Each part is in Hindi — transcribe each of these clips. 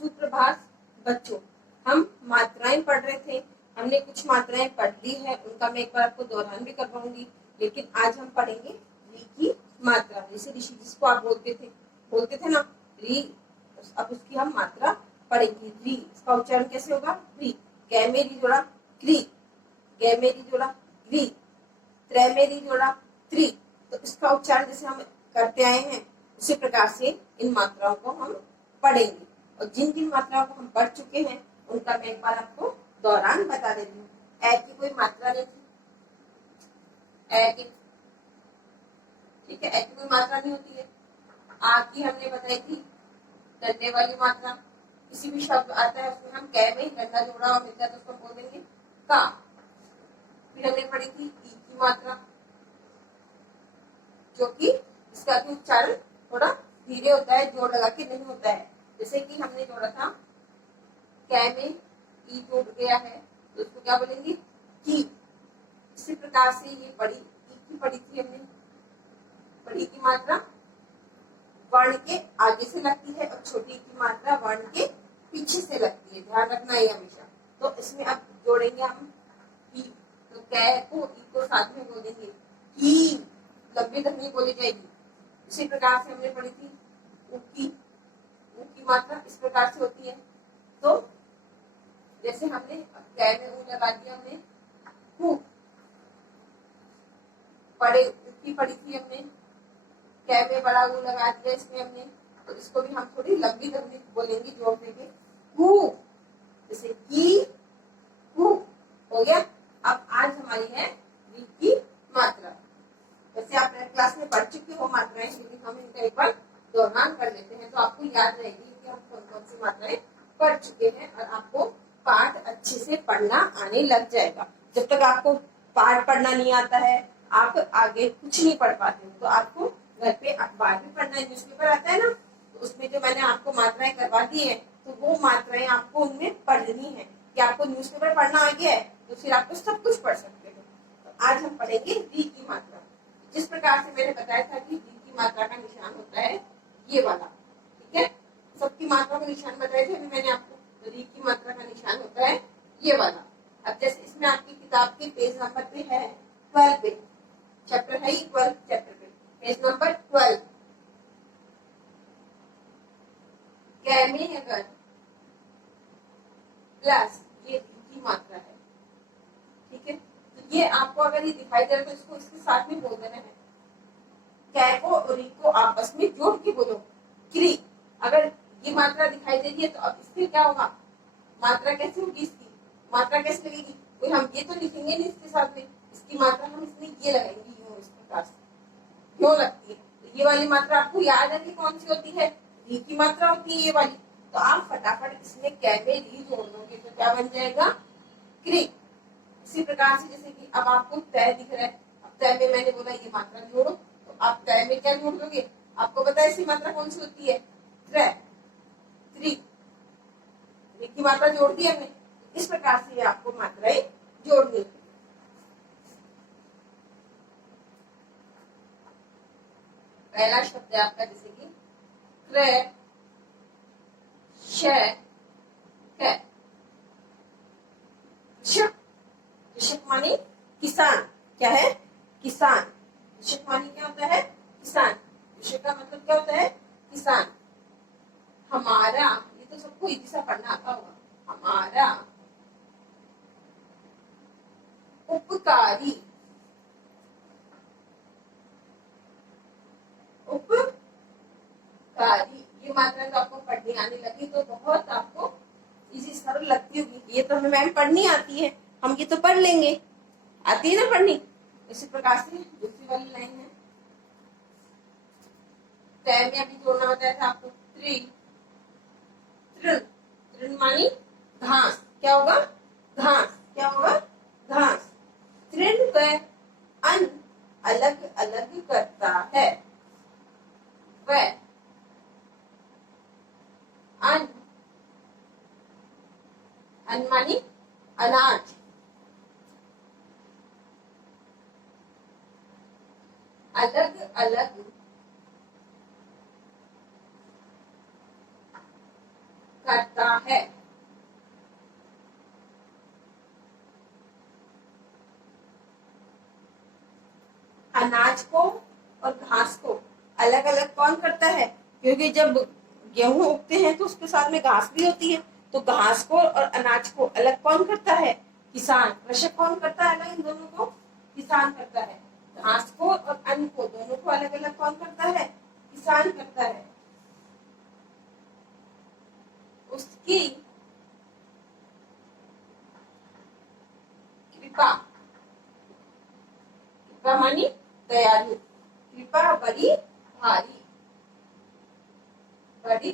सुप्रभात बच्चों, हम मात्राएं पढ़ रहे थे। हमने कुछ मात्राएं पढ़ ली है, उनका मैं एक बार आपको दोहरान भी करवाऊंगी। लेकिन आज हम पढ़ेंगे री की मात्रा। जैसे ऋषि जिसको आप बोलते थे ना री, अब उसकी हम मात्रा पढ़ेंगे। री, इसका उच्चारण कैसे होगा? री। कै मेरी जोड़ा क्री, कै मेरी जोड़ा क्री, त्रै मेरी जोड़ा त्रि। तो इसका उच्चारण जैसे हम करते आए हैं, उसी प्रकार से इन मात्राओं को हम पढ़ेंगे। और जिन जिन मात्राओं को हम पढ़ चुके हैं उनका मैं एक बार आपको दौरान बता देती हूँ। ए की कोई मात्रा नहीं थी, ए की, ठीक है, ए की कोई मात्रा नहीं होती है। आ की हमने बताई थी डंडे वाली मात्रा। किसी भी शब्द आता है उसमें हम कै में डंडा जोड़ा और मिलता है तो उसको बोल देंगे का। फिर हमने पढ़ी थी ई की मात्रा, जो कि इसका भी उच्चारण थोड़ा धीरे होता है, जोर लगा के नहीं होता है। जैसे कि हमने जोड़ा था कै में ई जुड़ गया है तो उसको क्या बोलेंगे? की। इसी प्रकार से ये बड़ी ई की पढ़ी थी हमने। बड़ी की मात्रा वर्ण के आगे से लगती है और छोटी की मात्रा वर्ण के पीछे से लगती है, ध्यान रखना है हमेशा। तो इसमें अब जोड़ेंगे हम की, तो कै को ई को साथ में बोलेंगे की, लंबी तक नहीं बोली जाएगी। इसी प्रकार से हमने पढ़ी थी ऊ की मात्रा इस प्रकार से होती है। तो जैसे हमने कै में ऊ लगा दिया, हमने हु। बड़े ऊ की पढ़ी थी हमने, कै में बड़ा ऊ लगा दिया इसमें हमने, तो इसको भी हम थोड़ी लंबी लंबी बोलेंगे, जोड़ देंगे हु। जैसे की हु हो गया। अब आज हमारी है री की मात्रा। वैसे आप क्लास में पढ़ चुके हो मात्राएं, लेकिन हम इनका एक बार दोहरान कर लेते हैं तो आपको याद रहेगी कि हम कौन कौन सी मात्राएं पढ़ चुके हैं और आपको पाठ अच्छे से पढ़ना आने लग जाएगा। जब तक आपको पाठ पढ़ना नहीं आता है आप आगे कुछ नहीं पढ़ पाते हो। तो आपको घर पे अखबार भी पढ़ना है, न्यूज़पेपर आता है ना, तो उसमें जो मैंने आपको मात्राएं करवा दी है तो वो मात्राएं आपको उनमें पढ़नी है। कि आपको न्यूज़पेपर पढ़ना आ गया है तो फिर आपको सब कुछ पढ़ सकते हो। तो आज हम पढ़ेंगे री की मात्रा। जिस प्रकार से मैंने बताया था कि री की मात्रा का निशान होता है ये वाला, ठीक है। सबकी मात्रा का निशान बताए थे अभी मैंने आपको। तो री की मात्रा का निशान होता है ये वाला। अब जैसे इसमें आपकी किताब के पेज नंबर पे है 12 पे, चैप्टर है 12 चैप्टर पे, पेज नंबर 12। कै में अगर प्लस ये री की मात्रा है, ठीक है, तो ये आपको अगर ये दिखाई दे रहा है तो इसको इसके साथ में बोल देना है। कै को और री को आपस में जोड़ के बोलो क्री। अगर ये मात्रा दिखाई दे रही है तो अब इससे क्या होगा? मात्रा कैसे होगी? इसकी मात्रा कैसे लगेगी? कोई हम ये तो लिखेंगे नहीं इसके साथ में, इसकी मात्रा हम इसमें ये लगाएंगे, यूं इस प्रकार से। क्यों लगती है? तो ये वाली मात्रा आपको याद है कि कौन सी होती है? री की मात्रा होती है ये वाली। तो आप फटाफट इसमें कै में री जोड़ दोगे तो क्या बन जाएगा? क्री। इसी प्रकार से जैसे कि अब आपको तय दिख रहा है, अब तय में मैंने बोला ये मात्रा जोड़ो, तो आप तय में क्या जोड़ दोगे? आपको पता है इसकी मात्रा कौन सी होती है? त्रै, त्रि। री की मात्रा जोड़ दी हमने। इस प्रकार से आपको मात्राएं जोड़नी है। पहला शब्द है आपका जैसे कि क्रय, क्षय, कै। कृषक, कृषक माने किसान। क्या है? किसान। कृषक माने क्या होता है? किसान। कृषक का मतलब क्या होता है? किसान। हमारा, ये तो सबको इजी सा पढ़ना आता होगा। हमारा उपकारी, उपकारी। ये मात्रा तो आपको पढ़नी आने लगी तो बहुत आपको इजी सरल लगती होगी। ये तो हमें मैम पढ़नी आती है, हम ये तो पढ़ लेंगे। आती है ना पढ़नी? इसी प्रकार से दूसरी वाली लाइन है, तय में अभी जोड़ना बताया था आपको त्रि, तृण। तृण मानी घास। क्या होगा? घास। क्या होगा? घास। तृण व अन्न अलग अलग करता है। वह अन्न, अन्न मानी अनाज, अलग अलग करता है। अनाज को और घास को अलग अलग कौन करता है? क्योंकि जब गेहूं उगते हैं तो उसके साथ में घास भी होती है, तो घास को और अनाज को अलग कौन करता है? किसान। कृषक कौन करता है ना इन दोनों को? किसान करता है। घास को और अन्न को दोनों को अलग अलग कौन करता है? किसान करता है। उसकी कृपा, कृपा मानी दयालु, कृपा बड़ी भारी, बड़ी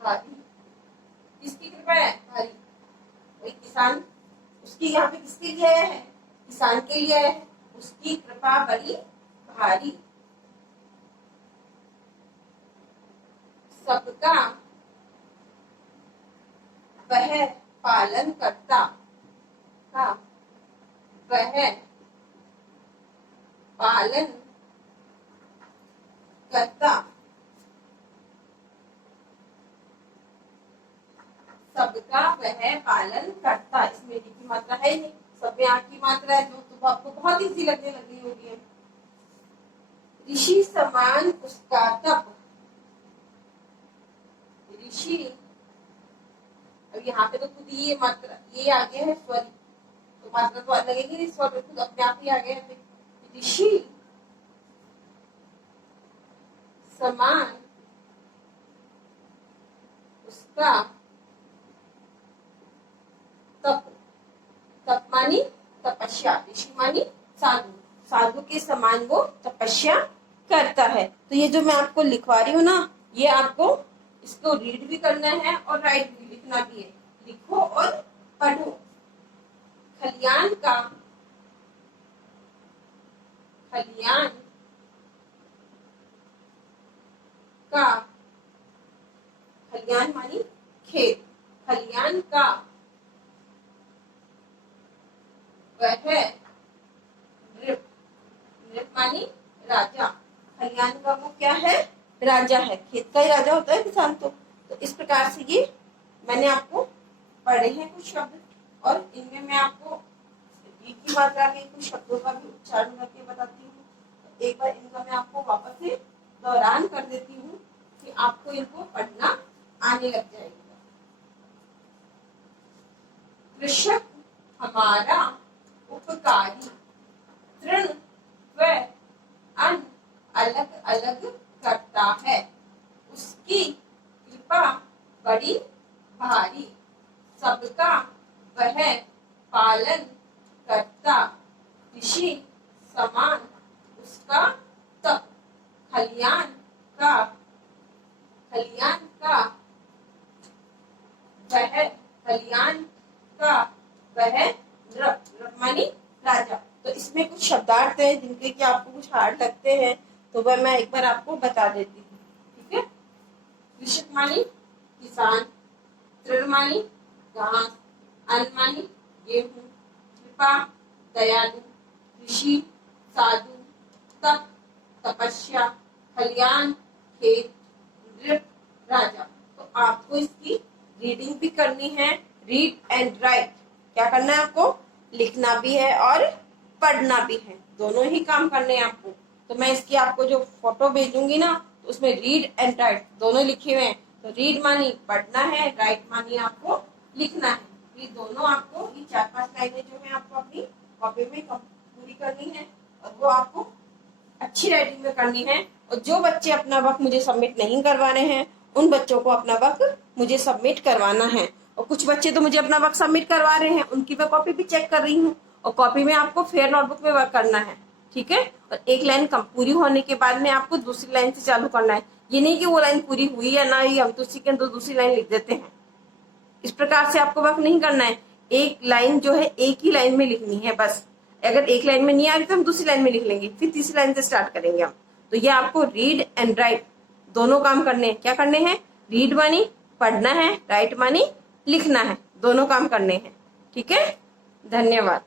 भारी। किसकी कृपा है? भारी। वही किसान, उसकी यहाँ पे किसके लिए आया है? किसान के लिए आया है। उसकी कृपा बड़ी भारी, सबका वह पालन करता, का वह पालन करता, सबका वह पालन करता। इसमें डी की मात्रा है नहीं, सब में आ की मात्रा है, जो तो आपको बहुत इजी लगने लगी होगी। ऋषि समान उसका तप, ऋषि, अब यहाँ पे तो खुद ये मात्रा ये आ गया है स्वर, तो मात्रा तो लगेगी नहीं, स्वर खुद अपने आप ही आ गया है। ऋषि समान उसका तप, तप मानी तपस्या, ऋषि मानी साधु, साधु के समान वो तपस्या करता है। तो ये जो मैं आपको लिखवा रही हूँ ना, ये आपको इसको रीड भी करना है और राइट भी, लिखना भी है। लिखो और पढ़ो। खलियान का, खलियान का, खलियान मानी खेत, खलियान का वह नृप, नृप मानी राजा, खलियान का वो क्या है? राजा है। खेत का ही राजा होता है किसान। तो इस प्रकार से ये मैंने आपको पढ़े हैं कुछ शब्द, और इनमें मैं आपको डी की मात्रा के कुछ शब्दों का भी उच्चारण करके बताती हूँ। एक बार इनका मैं आपको वापस से दोहरान कर देती हूँ कि आपको इनको पढ़ना आने लग जाएगा। कृषक हमारा उपकारी, तृण व अन्न अलग अलग करता है, उसकी कृपा बड़ी भारी, सबका वह पालन करता, ऋषि समान उसका तप, खलियान का, खलियान का वह, खलियान का वह नृप, नृप मानी राजा। तो इसमें कुछ शब्दार्थ हैं जिनके कि आपको कुछ हार्ड लगते हैं, तो वह मैं एक बार आपको बता देती हूँ। ठीक है। कृषक मानी किसान, तृण मानी घास, अन्न मानी गेहूं, कृपा दयालु, ऋषि साधु, तप तपस्या, खलियान खेत, नृप राजा। तो आपको इसकी रीडिंग भी करनी है, रीड एंड राइट। क्या करना है आपको? लिखना भी है और पढ़ना भी है, दोनों ही काम करने हैं आपको। तो मैं इसकी आपको जो फोटो भेजूंगी ना, तो उसमें रीड एंड राइट दोनों लिखे हुए हैं। तो रीड मानी पढ़ना है, राइट मानी आपको लिखना है। ये दोनों आपको, ये 4-5 लाइनें जो है आपको अपनी कॉपी में पूरी करनी है, और वो आपको अच्छी राइटिंग में करनी है। और जो बच्चे अपना वर्क मुझे सबमिट नहीं करवाने हैं, उन बच्चों को अपना वर्क मुझे सबमिट करवाना है। और कुछ बच्चे तो मुझे अपना वर्क सबमिट करवा रहे हैं, उनकी मैं कॉपी भी चेक कर रही हूँ, और कॉपी में आपको फेयर नोटबुक में वर्क करना है। ठीक है। और एक लाइन कम पूरी होने के बाद में आपको दूसरी लाइन से चालू करना है। ये नहीं कि वो लाइन पूरी हुई या ना हुई, हम तो उसी के अंदर दूसरी लाइन लिख देते हैं। इस प्रकार से आपको वर्क नहीं करना है। एक लाइन जो है एक ही लाइन में लिखनी है बस। अगर एक लाइन में नहीं आ रही तो हम दूसरी लाइन में लिख लेंगे, फिर तीसरी लाइन से स्टार्ट करेंगे हम। तो ये आपको रीड एंड राइट दोनों काम करने हैं। क्या करने हैं? रीड मानी पढ़ना है, राइट मानी लिखना है, दोनों काम करने हैं। ठीक है। धन्यवाद।